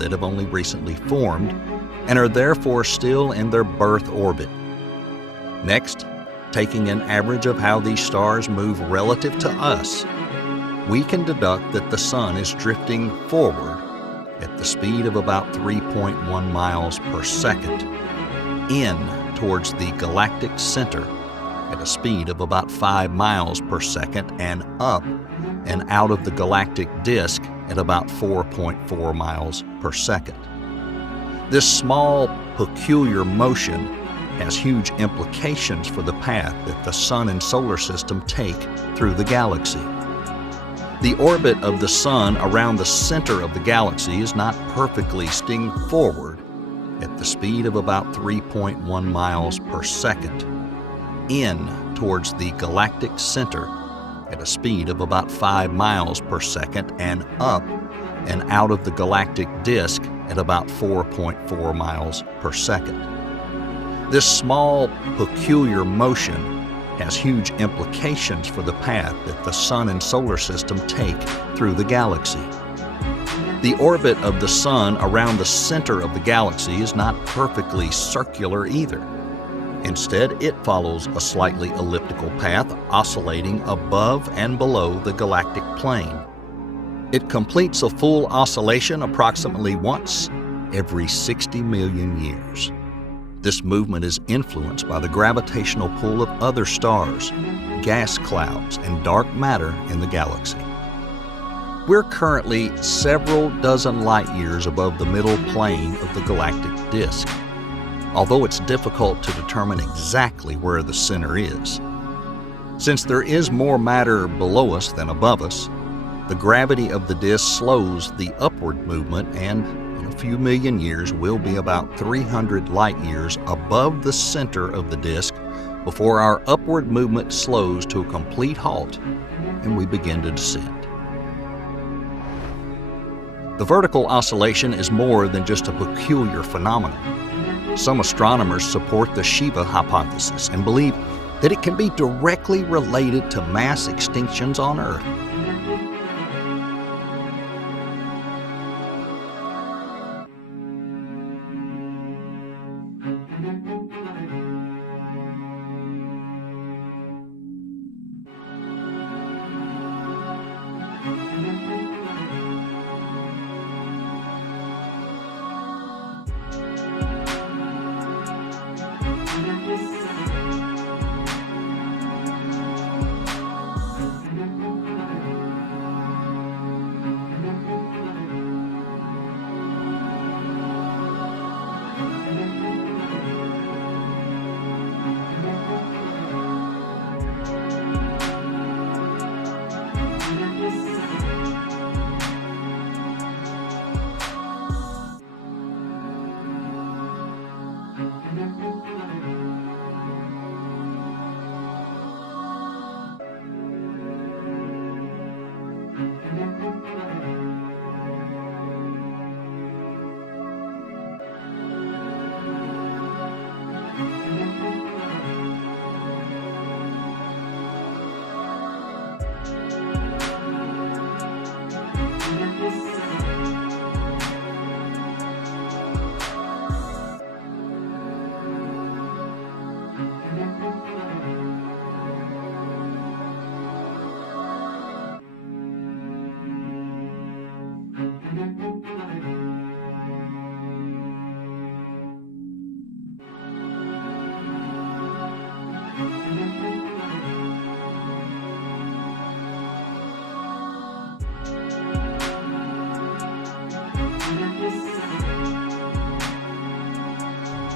That have only recently formed and are therefore still in their birth orbit. Next, taking an average of how these stars move relative to us, we can deduct that the Sun is drifting forward at the speed of about 3.1 miles per second, in towards the galactic center at a speed of about 5 miles per second, and up and out of the galactic disk at about 4.4 miles per second. This small, peculiar motion has huge implications for the path that the Sun and solar system take through the galaxy. The orbit of the Sun around the center of the galaxy is not perfectly sting forward at the speed of about 3.1 miles per second, in towards the galactic center at a speed of about 5 miles per second, and up and out of the galactic disk at about 4.4 miles per second. This small, peculiar motion has huge implications for the path that the Sun and solar system take through the galaxy. The orbit of the Sun around the center of the galaxy is not perfectly circular either. Instead, it follows a slightly elliptical path, oscillating above and below the galactic plane. It completes a full oscillation approximately once every 60 million years. This movement is influenced by the gravitational pull of other stars, gas clouds, and dark matter in the galaxy. We're currently several dozen light years above the middle plane of the galactic disk, although it's difficult to determine exactly where the center is. Since there is more matter below us than above us, the gravity of the disk slows the upward movement, and in a few million years we'll be about 300 light years above the center of the disk before our upward movement slows to a complete halt and we begin to descend. The vertical oscillation is more than just a peculiar phenomenon. Some astronomers support the Shiva hypothesis and believe that it can be directly related to mass extinctions on Earth.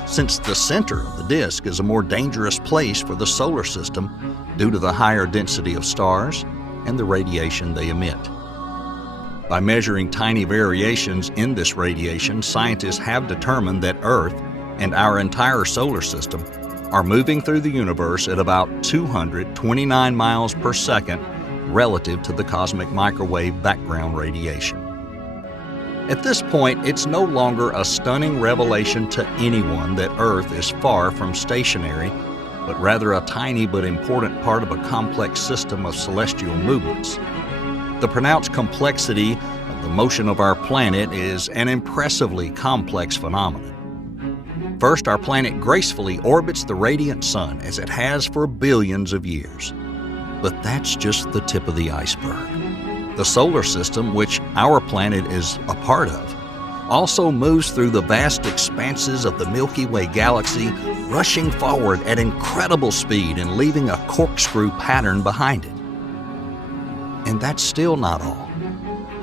Since the center of the disk is a more dangerous place for the solar system due to the higher density of stars and the radiation they emit. By measuring tiny variations in this radiation, scientists have determined that Earth and our entire solar system are moving through the universe at about 229 miles per second relative to the cosmic microwave background radiation. At this point, it's no longer a stunning revelation to anyone that Earth is far from stationary, but rather a tiny but important part of a complex system of celestial movements. The pronounced complexity of the motion of our planet is an impressively complex phenomenon. First, our planet gracefully orbits the radiant sun as it has for billions of years. But that's just the tip of the iceberg. The solar system, which our planet is a part of, also moves through the vast expanses of the Milky Way galaxy, rushing forward at incredible speed and leaving a corkscrew pattern behind it. And that's still not all.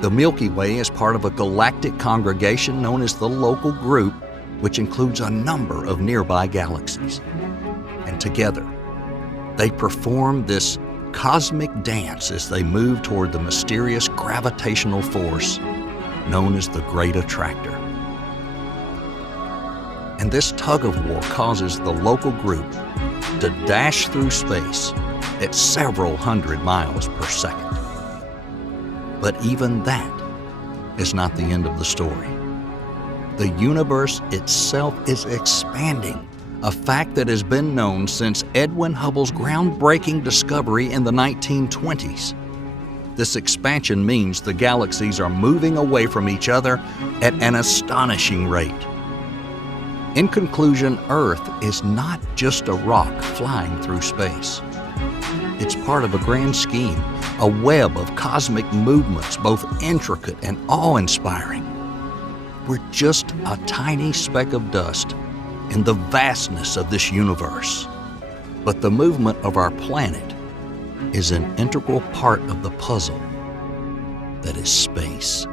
The Milky Way is part of a galactic congregation known as the Local Group, which includes a number of nearby galaxies. And together, they perform this cosmic dance as they move toward the mysterious gravitational force known as the Great Attractor. And this tug-of-war causes the Local Group to dash through space at several hundred miles per second. But even that is not the end of the story. The universe itself is expanding, a fact that has been known since Edwin Hubble's groundbreaking discovery in the 1920s. This expansion means the galaxies are moving away from each other at an astonishing rate. In conclusion, Earth is not just a rock flying through space. It's part of a grand scheme, a web of cosmic movements, both intricate and awe-inspiring. We're just a tiny speck of dust in the vastness of this universe. But the movement of our planet is an integral part of the puzzle that is space.